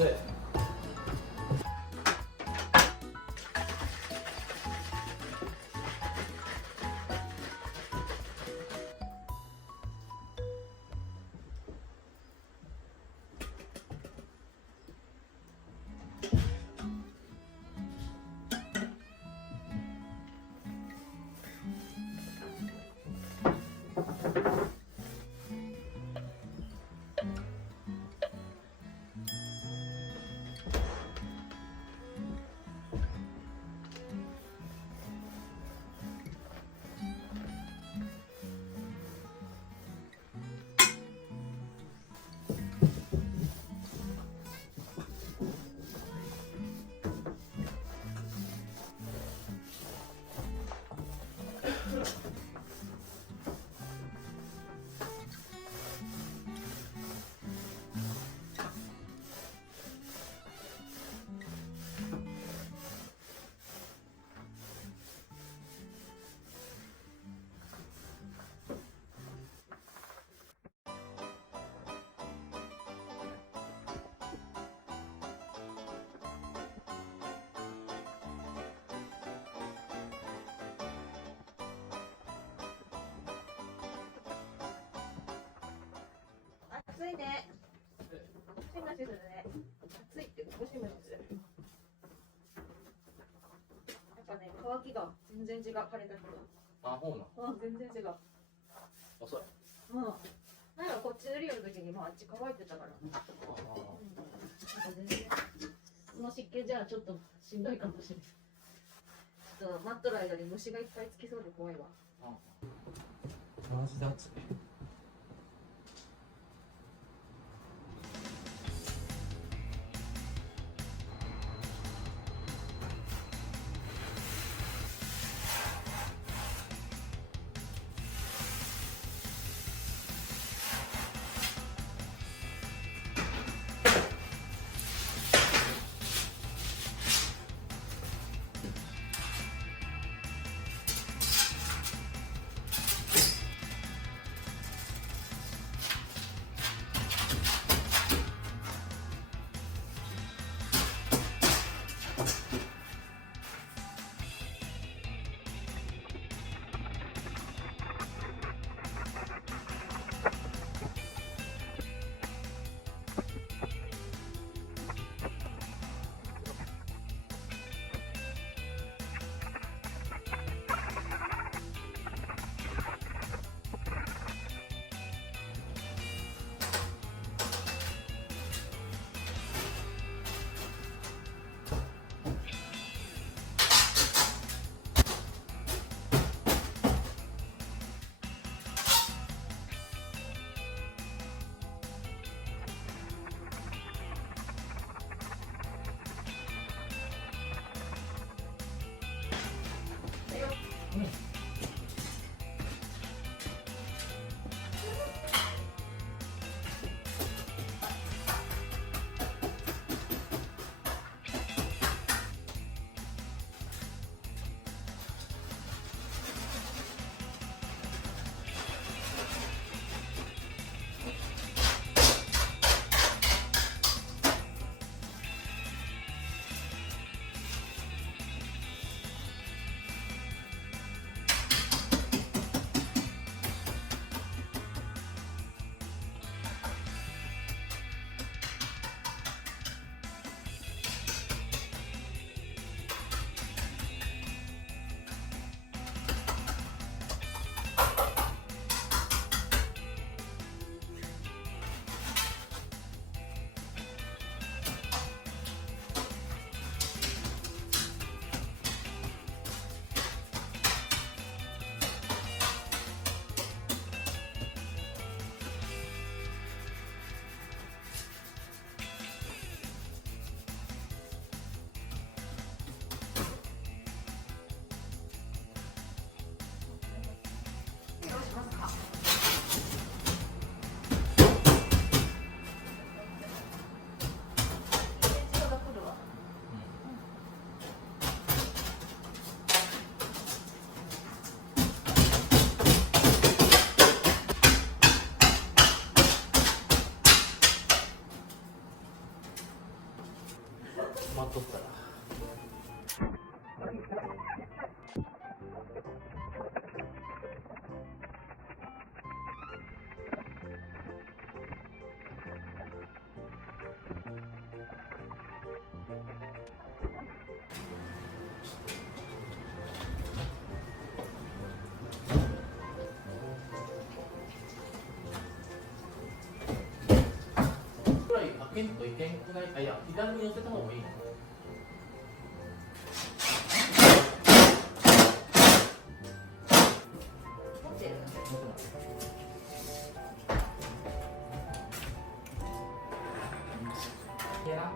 せ。暑いね。ムシムシするね。暑いってムシムシする。やっぱね、乾きが全然違う、晴れた日と。あ、ほうな。うん、全然違う。遅い。うん。なんかこっちでリオの時にもあっち乾いてたから。なんか全然。この湿気じゃちょっとしんどいかもしれない。ちょっと待っとる間に虫がいっぱいつきそうで怖いわ。マジで暑い。っとったら。くらい開けんといけんくない？あ、いや、左に寄せた方がいいの？持ってる。いや。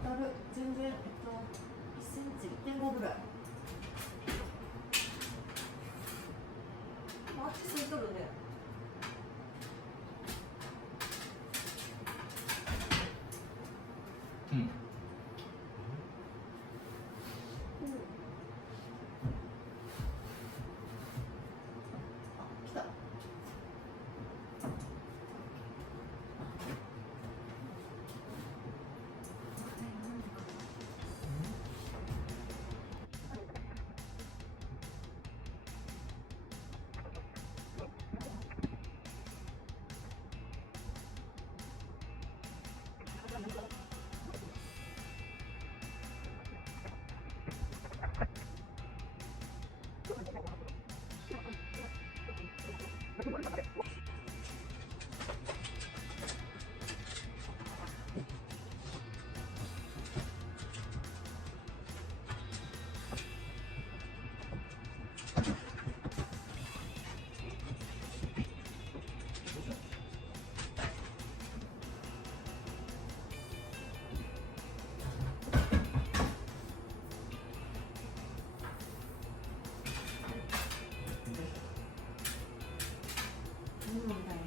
当たる。全然1センチ1.5ぐらい。あっち吸い取るね。うん。来た。みたいな。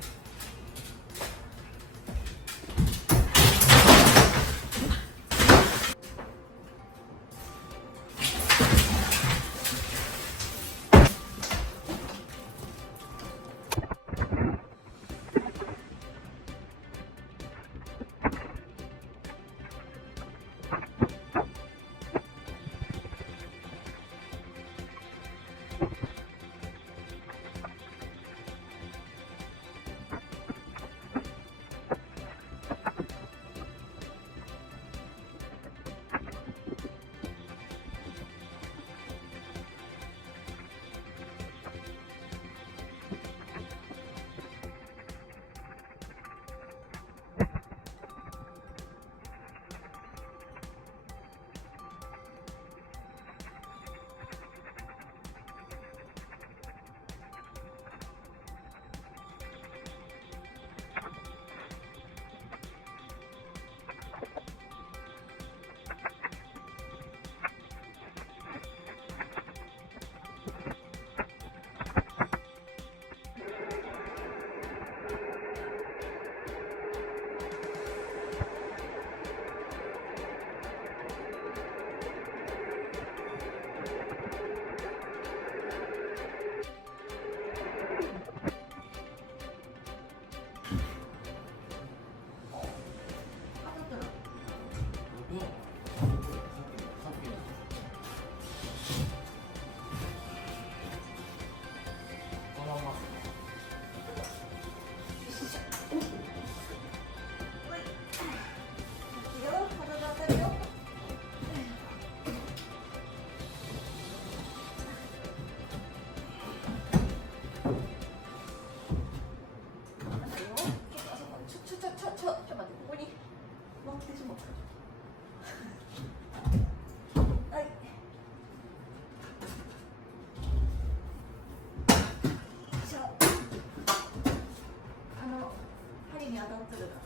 に当たってるから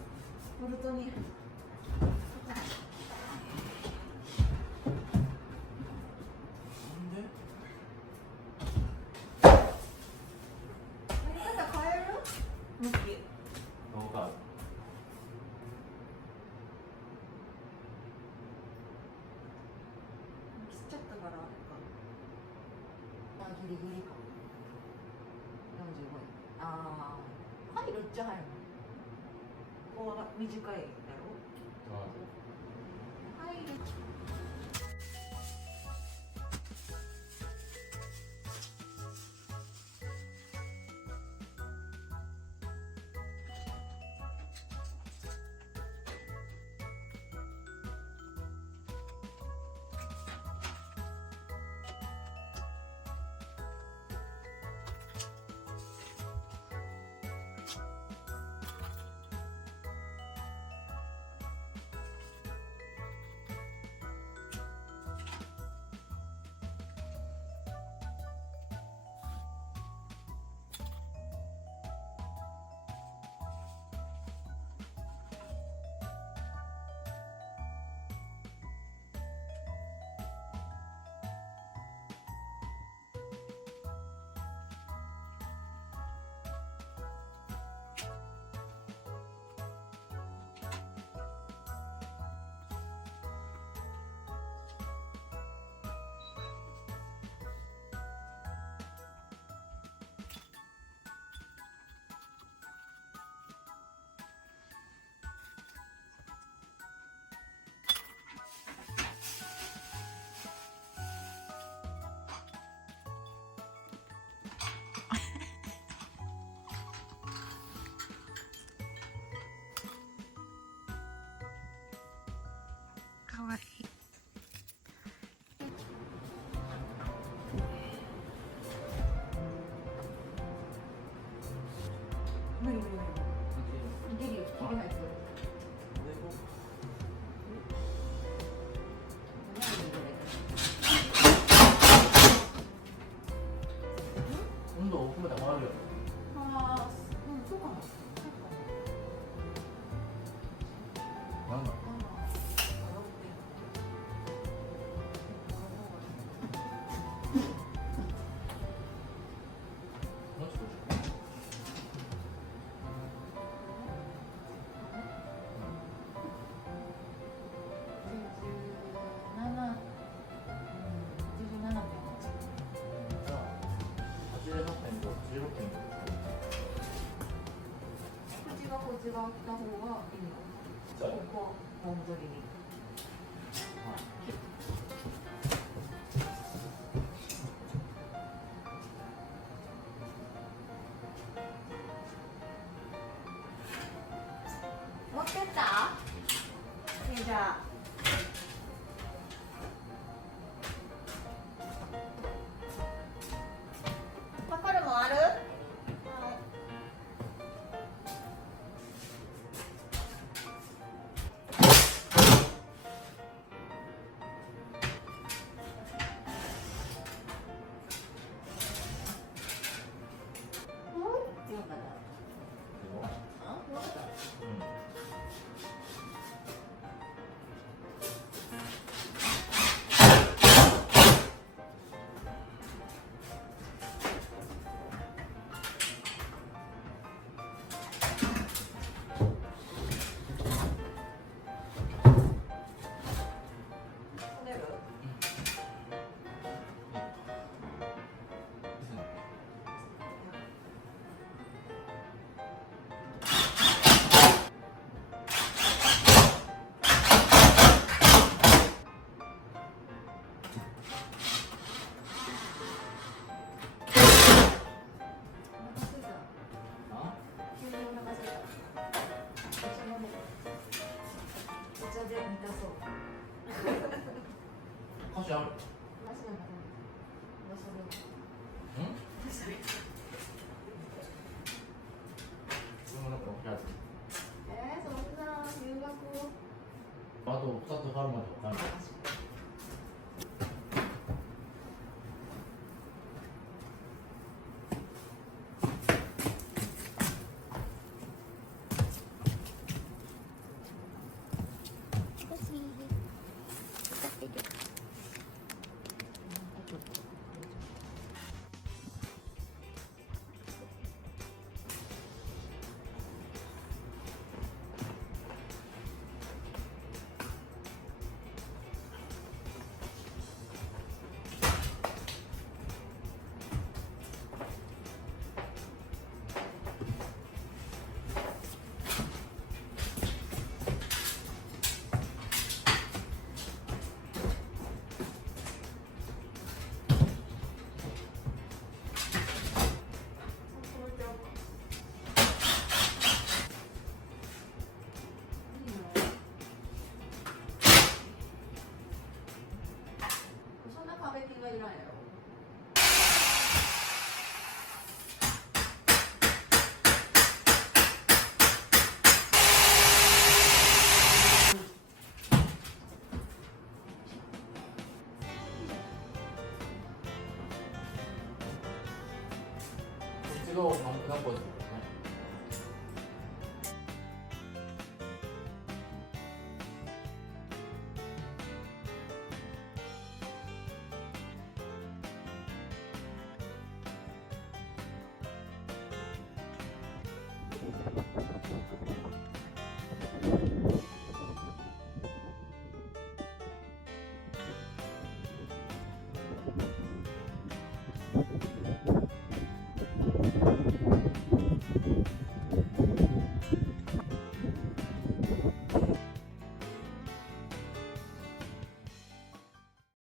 ボルトに。向きどうか切っちゃったからあれか。あ、ギリギリか。45円。ああ、入るっちゃ入るの。ここが短いだろ。入る。かわいい。無理無理無理。いけるよ。いけないですよ。温度を含めたら回るよ。ああ、うん、そうかも。なんだ。もうちょっと。じゃあ88.5、16.5。口がこっち側来た方がいいの。じゃあここ、本取りに。持ってったじゃあ。パパルもある？はい。よかった。あ？よかった。取れる？急にお腹空いた。お茶で満たそう。歌詞ある。話なんかない。ん？